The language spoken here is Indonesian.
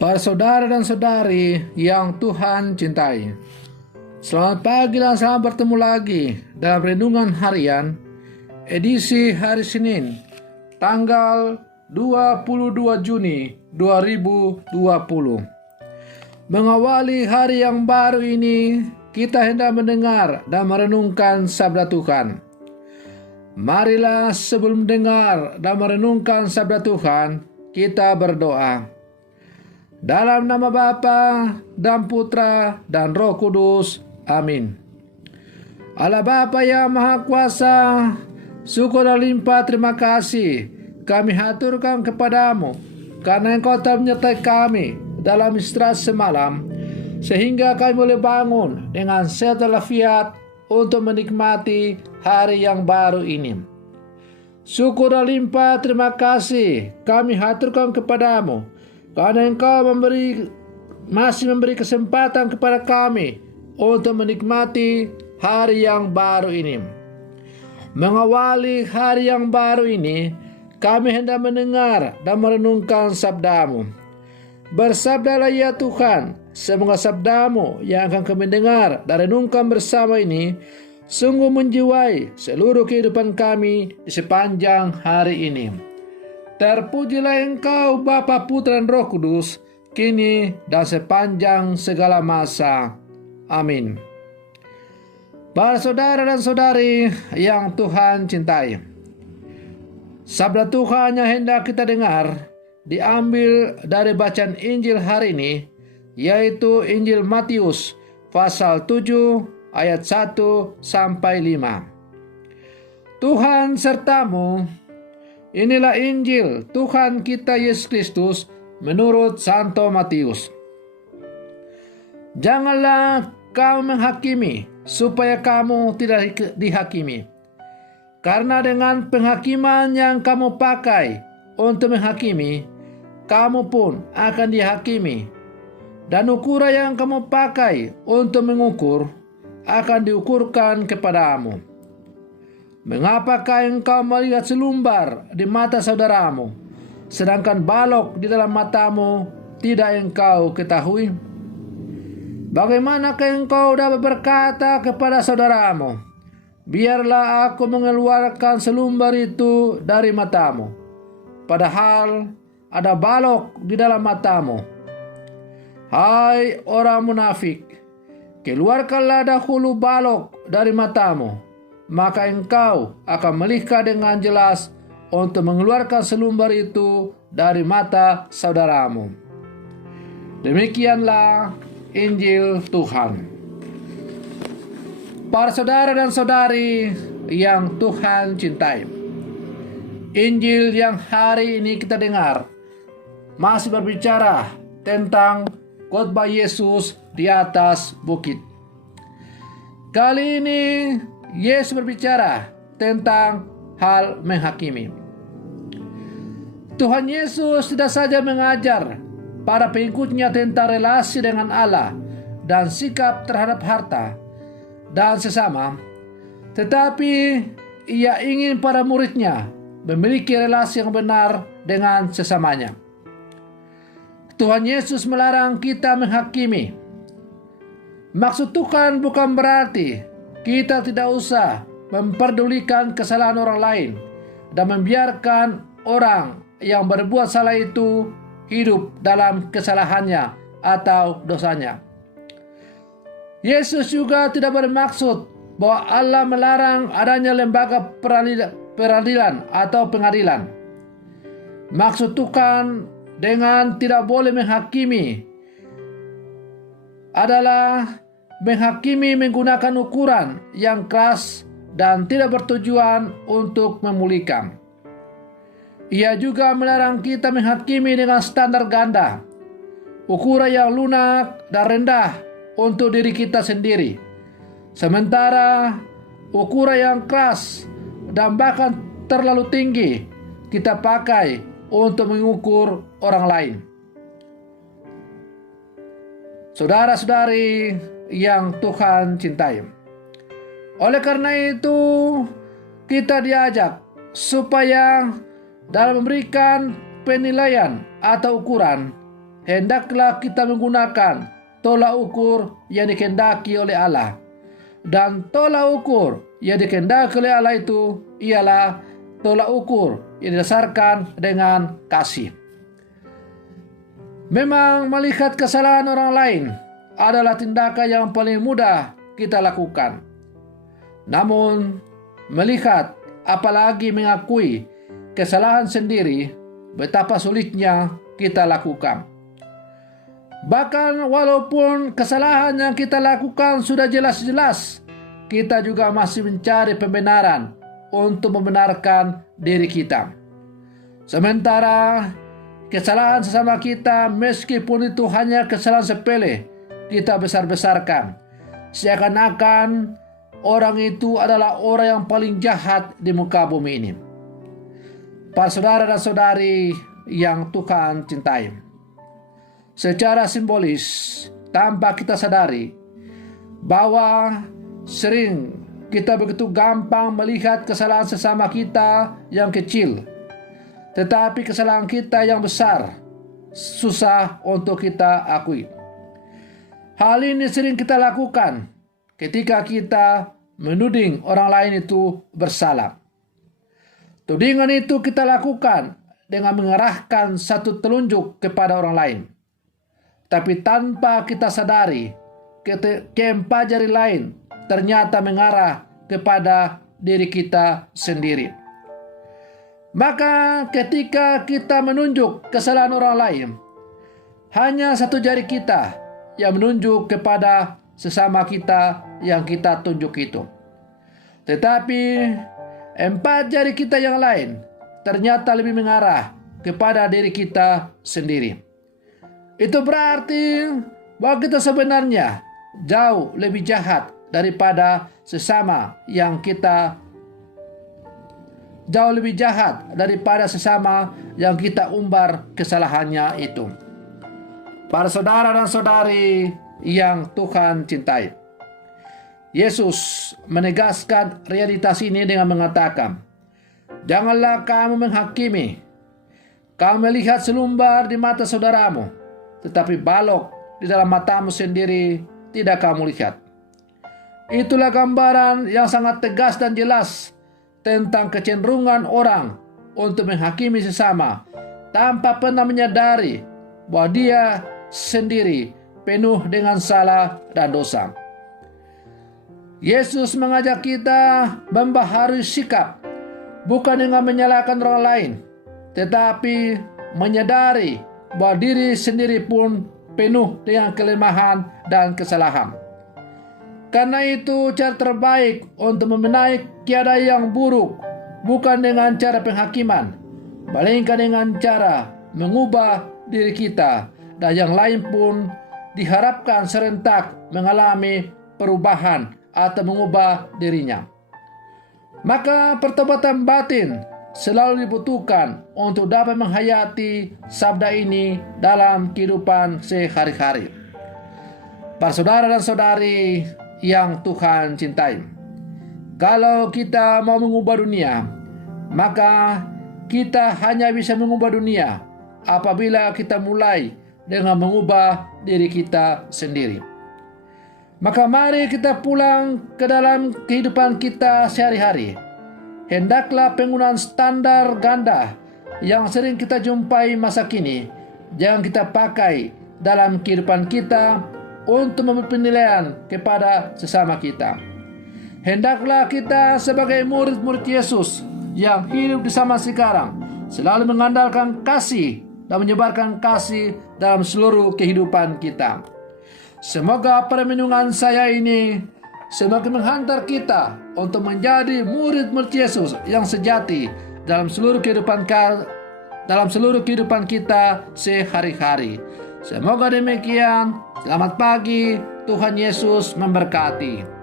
Para saudara dan saudari yang Tuhan cintai, selamat pagi dan selamat bertemu lagi dalam Renungan Harian edisi hari Senin tanggal 22 Juni 2020. Mengawali hari yang baru ini, kita hendak mendengar dan merenungkan sabda Tuhan. Marilah sebelum mendengar dan merenungkan sabda Tuhan, kita berdoa. Dalam nama Bapa dan Putra dan Roh Kudus. Amin. Allah Bapa yang Maha Kuasa, syukur dan limpah terima kasih kami haturkan kepadamu, karena Engkau telah menyertai kami dalam istirahat semalam, sehingga kami boleh bangun dengan sehat dan walafiat untuk menikmati hari yang baru ini. Syukur dan limpah terima kasih kami haturkan kepadamu, karena Engkau masih memberi kesempatan kepada kami untuk menikmati hari yang baru ini. Mengawali hari yang baru ini, kami hendak mendengar dan merenungkan sabda-Mu. Bersabdalah ya Tuhan, semoga sabda-Mu yang akan kami dengar dan renungkan bersama ini sungguh menjiwai seluruh kehidupan kami di sepanjang hari ini. Terpujilah Engkau Bapa, Putra dan Roh Kudus, kini dan sepanjang segala masa. Amin. Para saudara dan saudari yang Tuhan cintai, sabda Tuhan yang hendak kita dengar diambil dari bacaan Injil hari ini, yaitu Injil Matius pasal 7 ayat 1 sampai 5. Tuhan sertamu. Inilah Injil Tuhan kita Yesus Kristus menurut Santo Matius. Janganlah kamu menghakimi, supaya kamu tidak dihakimi. Karena dengan penghakiman yang kamu pakai untuk menghakimi, kamu pun akan dihakimi. Dan ukuran yang kamu pakai untuk mengukur akan diukurkan kepadamu. Mengapakah engkau melihat selumbar di mata saudaramu, sedangkan balok di dalam matamu tidak engkau ketahui? Bagaimanakah engkau dapat berkata kepada saudaramu, biarlah aku mengeluarkan selumbar itu dari matamu, padahal ada balok di dalam matamu? Hai orang munafik, keluarkanlah dahulu balok dari matamu, maka engkau akan melihat dengan jelas untuk mengeluarkan selumbar itu dari mata saudaramu. Demikianlah Injil Tuhan. Para saudara dan saudari yang Tuhan cintai, Injil yang hari ini kita dengar masih berbicara tentang khotbah Yesus di atas bukit. Kali ini Yesus berbicara tentang hal menghakimi. Tuhan Yesus tidak saja mengajar para pengikutnya tentang relasi dengan Allah dan sikap terhadap harta dan sesama, tetapi Ia ingin para muridnya memiliki relasi yang benar dengan sesamanya. Tuhan Yesus melarang kita menghakimi. Maksud Tuhan bukan berarti kita tidak usah memperdulikan kesalahan orang lain dan membiarkan orang yang berbuat salah itu hidup dalam kesalahannya atau dosanya. Yesus juga tidak bermaksud bahwa Allah melarang adanya lembaga peradilan atau pengadilan. Maksud Tuhan dengan tidak boleh menghakimi adalah menghakimi menggunakan ukuran yang keras dan tidak bertujuan untuk memulihkan. Ia juga melarang kita menghakimi dengan standar ganda, ukuran yang lunak dan rendah untuk diri kita sendiri, sementara ukuran yang keras dan bahkan terlalu tinggi kita pakai untuk mengukur orang lain. Saudara-saudari yang Tuhan cintai, oleh karena itu kita diajak supaya dalam memberikan penilaian atau ukuran hendaklah kita menggunakan tolak ukur yang dikehendaki oleh Allah. Dan tolak ukur yang dikehendaki oleh Allah itu ialah tolak ukur yang didasarkan dengan kasih. Memang melihat kesalahan orang lain adalah tindakan yang paling mudah kita lakukan. Namun, melihat apalagi mengakui kesalahan sendiri, betapa sulitnya kita lakukan. Bahkan walaupun kesalahan yang kita lakukan sudah jelas-jelas, kita juga masih mencari pembenaran untuk membenarkan diri kita. Sementara kesalahan sesama kita, meskipun itu hanya kesalahan sepele, kita besar-besarkan. Seakan-akan orang itu adalah orang yang paling jahat di muka bumi ini. Para saudara dan saudari yang Tuhan cintai, secara simbolis, tanpa kita sadari, bahwa sering kita begitu gampang melihat kesalahan sesama kita yang kecil, tetapi kesalahan kita yang besar susah untuk kita akui. Hal ini sering kita lakukan ketika kita menuding orang lain itu bersalah. Tudingan itu kita lakukan dengan mengarahkan satu telunjuk kepada orang lain. Tapi tanpa kita sadari, keempat jari lain ternyata mengarah kepada diri kita sendiri. Maka ketika kita menunjuk kesalahan orang lain, hanya satu jari kita yang menunjuk kepada sesama kita yang kita tunjuk itu. Tetapi empat jari kita yang lain ternyata lebih mengarah kepada diri kita sendiri. Itu berarti bahwa kita sebenarnya jauh lebih jahat daripada sesama yang kita umbar kesalahannya itu. Para saudara dan saudari yang Tuhan cintai, Yesus menegaskan realitas ini dengan mengatakan, "Janganlah kamu menghakimi. Kamu melihat selumbar di mata saudaramu, tetapi balok di dalam matamu sendiri tidak kamu lihat." Itulah gambaran yang sangat tegas dan jelas tentang kecenderungan orang untuk menghakimi sesama tanpa pernah menyadari bahwa dia sendiri penuh dengan salah dan dosa. Yesus mengajak kita membaharui sikap, bukan dengan menyalahkan orang lain, tetapi menyadari bahwa diri sendiri pun penuh dengan kelemahan dan kesalahan. Karena itu cara terbaik untuk membenahi keadaan yang buruk bukan dengan cara penghakiman, melainkan dengan cara mengubah diri kita, dan yang lain pun diharapkan serentak mengalami perubahan atau mengubah dirinya. Maka pertobatan batin selalu dibutuhkan untuk dapat menghayati sabda ini dalam kehidupan sehari-hari. Para saudara dan saudari yang Tuhan cintai, kalau kita mau mengubah dunia, maka kita hanya bisa mengubah dunia apabila kita mulai dengan mengubah diri kita sendiri. Maka mari kita pulang ke dalam kehidupan kita sehari-hari. Hendaklah penggunaan standar ganda yang sering kita jumpai masa kini jangan kita pakai dalam kehidupan kita untuk memberi penilaian kepada sesama kita. Hendaklah kita sebagai murid-murid Yesus yang hidup di zaman sekarang selalu mengandalkan kasih dan menyebarkan kasih dalam seluruh kehidupan kita. Semoga permenungan saya ini semakin menghantar kita untuk menjadi murid-murid Yesus yang sejati dalam seluruh kehidupan kita sehari-hari. Semoga demikian. Selamat pagi, Tuhan Yesus memberkati.